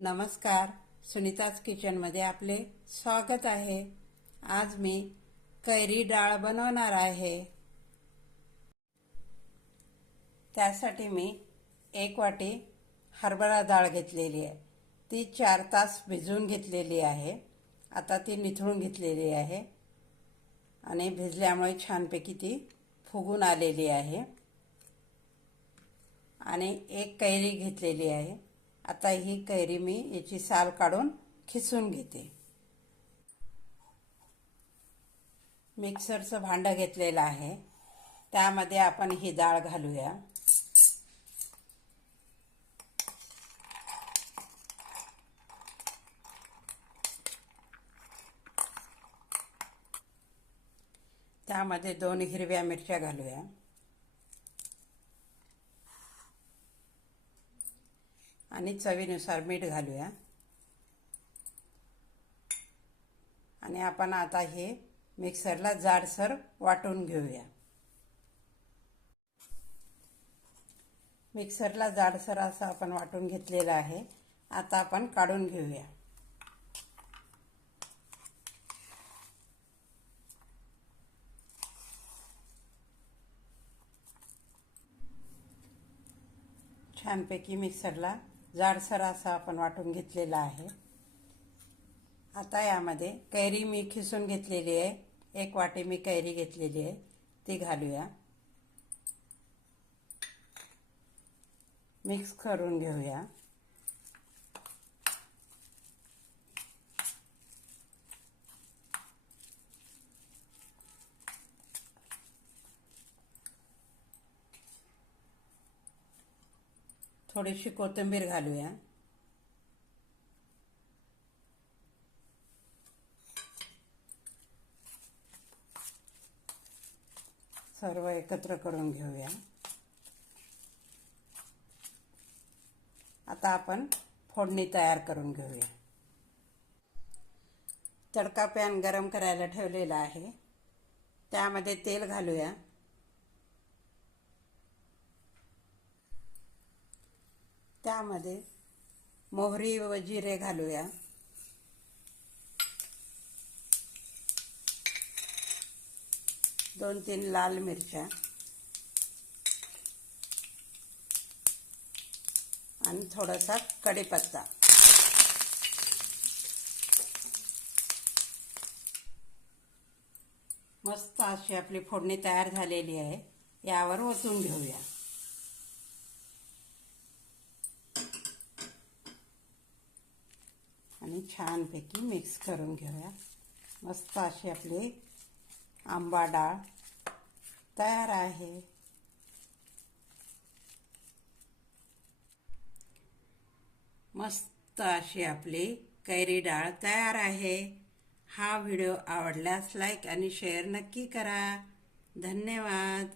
नमस्कार. सुनीताज किचनमध्ये आपले स्वागत आहे. आज मी कैरी डाळ बनवणार आहे. त्यासाठी मी एक वाटी हरभरा डाळ घेतलेली आहे. ती चार तास भिजवून घेतलेली आहे. आता ती निथळून घेतलेली आहे. आणि भिजल्यामुळे छानपैकी ती फुगून आलेली आहे. आणि एक कैरी घेतलेली आहे. आता ही कैरी मी याची साल काढून खिसून घेते. मिक्सरचं भांडं घेतलेलं आहे. त्यामध्ये आपण ही डाळ घालूया. त्यामध्ये दोन हिरव्या मिरच्या घालूया. आणि चवीनुसार मीठ घालूया. आणि आपण आता हे मिक्सरला जाडसर वाटून घेऊया. मिक्सरला जाडसर असं आपण वाटून घेतलेलं आहे. आता आपण काढून घेऊया. छानपैकी मिक्सरला जाडसर असा आपण वाटून घेतलेला आहे. आता यामध्ये कैरी मी खिसून घेतलेली आहे. एक वाटी मी कैरी घेतलेली आहे. ती घालूया. मिक्स करून घेऊया. थोडीशी कोथिंबीर घालूया. सर्व एकत्र करून घेऊया. आता आपण फोडणी तयार करून घेऊया. तडका पॅन गरम करायला ठेवलेला आहे. त्यामध्ये तेल घालूया. त्यामध्ये मोहरी व जिरे घालूया. दोन तीन लाल मिरच्या. आणि थोडासा कढीपत्ता. मस्त अशी आपली फोडणी तयार झालेली आहे. यावर ओतून घेऊया. आणि छानपैकी मिक्स करून घेऊया. मस्त अशी आपली आंबा डाळ तयार आहे. मस्त अशी आपली कैरी डाळ तयार आहे. हा व्हिडिओ आवडल्यास लाईक आणि शेअर नक्की करा. धन्यवाद.